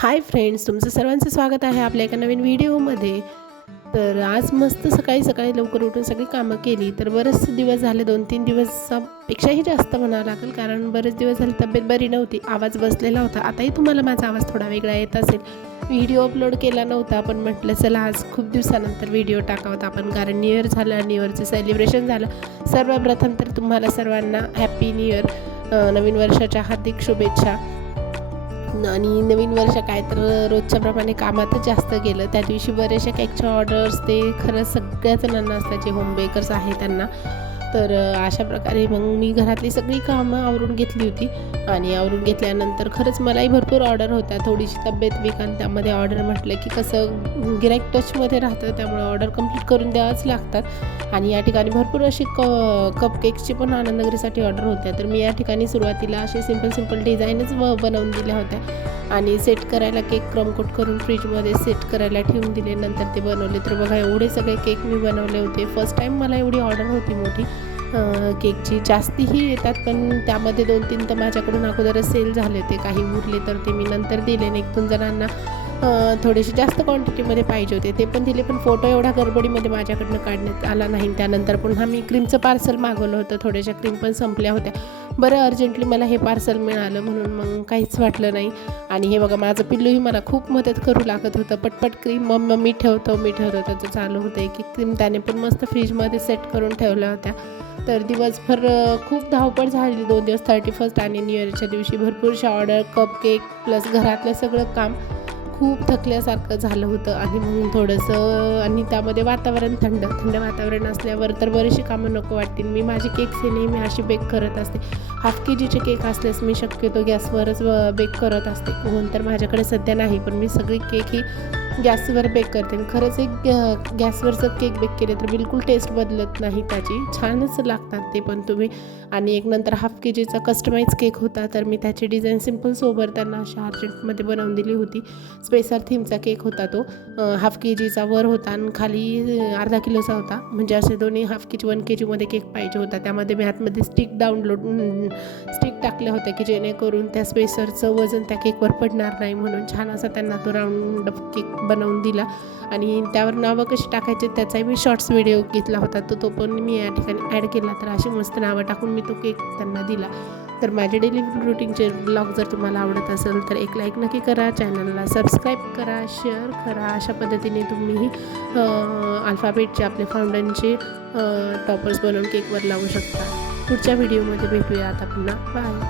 Hi friends, तुमचं सर्वांचं स्वागत आहे आपल्या एका नवीन व्हिडिओमध्ये. तर आज मस्त सकाळी सकाळी लवकर उठून सगळी कामं केली. तर बरेच दिवस झाले, 2-3 दिवसापेक्षाही जास्त म्हणावं लागेल, कारण बरेच दिवस झाले तब्येत बरी नव्हती, आवाज बसलेला होता. आताही तुम्हाला माझा आवाज थोडा वेगळा येत असेल. व्हिडिओ अपलोड केला नव्हता, पण म्हटलं चला आज खूप दिवसानंतर व्हिडिओ टाकावत आपण, कारण न्यू इयर झालं, न्यू इयरचं सेलिब्रेशन झालं. सर्वप्रथम तर तुम्हाला सर्वांना हॅपी न्यू इयर, नवीन वर्षाच्या हार्दिक शुभेच्छा. आणि नवीन वर्ष काय तर रोजच्याप्रमाणे कामातच जास्त गेलं. त्या दिवशी बरेचशा केकच्या ऑर्डर्स ते खरंच सगळ्याच जणांना असतात, जे होम बेकर्स आहे त्यांना. तर अशा प्रकारे मग मी घरातली सगळी कामं आवरून घेतली होती. आणि आवरून घेतल्यानंतर खरंच मलाही भरपूर ऑर्डर होत्या. थोडीशी तब्येत वीक आणि त्यामध्ये ऑर्डर म्हटलं की कसं गिराईक टचमध्ये राहतं, त्यामुळे ऑर्डर कंप्लीट करून द्यावंच लागतात. आणि या ठिकाणी भरपूर अशी कपकेक्सची पण आनंदनगरीसाठी ऑर्डर होत्या. तर मी या ठिकाणी सुरुवातीला असे सिंपल डिझाईनच बनवून दिल्या होत्या. आणि सेट करायला केक क्रमकोट करून फ्रीजमध्ये सेट करायला ठेवून दिले. नंतर ते बनवले. तर बघा, एवढे सगळे केक मी बनवले होते. फर्स्ट टाईम मला एवढी ऑर्डर होती मोठी केकची. जास्तीही येतात, पण त्यामध्ये 2-3 तर माझ्याकडून अगोदरच सेल झाले होते. काही उरले तर ते मी नंतर दिले. आणि 1-2 जणांना थोडेसे जास्त क्वांटिटीमध्ये पाहिजे होते, ते पण दिले. पण फोटो एवढ्या गडबडीमध्ये माझ्याकडनं काढण्यात आला नाही. त्यानंतर पुन्हा मी क्रीमचं पार्सल मागवलं होतं. थोड्याशा क्रीम पण संपल्या होत्या. बरं अर्जंटली मला हे पार्सल मिळालं, म्हणून मग काहीच वाटलं नाही. आणि हे बघा, माझं पिल्लूही मला खूप मदत करू लागत होतं. पटपट क्रीम मी ठेवतो त्याचं चालू होतं. एक क्रीम त्याने पण मस्त फ्रीजमध्ये सेट करून ठेवल्या होत्या. तर दिवसभर खूप धावपळ झाली. 2 दिवस 31st आणि न्यू इयरच्या दिवशी भरपूरशा ऑर्डर, कप केक प्लस घरातलं सगळं काम. खूप थकल्यासारखं झालं होतं. आणि मग थोडंसं, आणि त्यामध्ये वातावरण थंड वातावरण असल्यावर तर बरीचशी कामं नको वाटतील. मी माझे केक्स हे नेहमी अशी बेक करत असते. हाफ KGचे केक असल्यास मी शक्यतो गॅसवरच बेक करत असते. ओव्हन तर माझ्याकडे सध्या नाही, पण मी सगळी केक ही गॅसवर बेक करते. खरंच एक गॅसवरचं केक बेक केले तर बिलकुल टेस्ट बदलत नाही त्याची, छानच लागतात ते पण तुम्ही. आणि एक नंतर हाफ KGचा कस्टमाइज केक होता, तर मी त्याची डिझाईन सिम्पल सोबर त्यांना अशा अर्जंटमध्ये बनवून दिली होती. स्पेशल थीमचा केक होता तो. हाफ KGचा वर होता आणि खाली अर्धा किलोचा होता. म्हणजे असे दोन्ही हाफ KG 1 KGमध्ये केक पाहिजे होता. त्यामध्ये मी आतमध्ये स्टिक टाकल्या होत्या, की जेणेकरून त्या स्पेसरचं वजन त्या केकवर पडणार नाही, म्हणून छान असा त्यांना तो राऊंड केक बनवून दिला. आणि त्यावर नावं कशी टाकायचे त्याचाही मी शॉर्ट्स व्हिडिओ घेतला होता, तो पण मी या ठिकाणी ॲड केला. तर अशी मस्त नावं टाकून मी तो केक त्यांना दिला. तर माझे डेली रुटीनचे ब्लॉग जर तुम्हाला आवडत असेल तर एक लाईक नक्की करा, चॅनलला सबस्क्राईब करा, शेअर करा. अशा पद्धतीने तुम्हीही अल्फाबेटचे आपले फाउंडनचे टॉपर्स बनवून केकवर लावू शकता. पुढच्या व्हिडिओमध्ये भेटूया आता पुन्हा. बाय.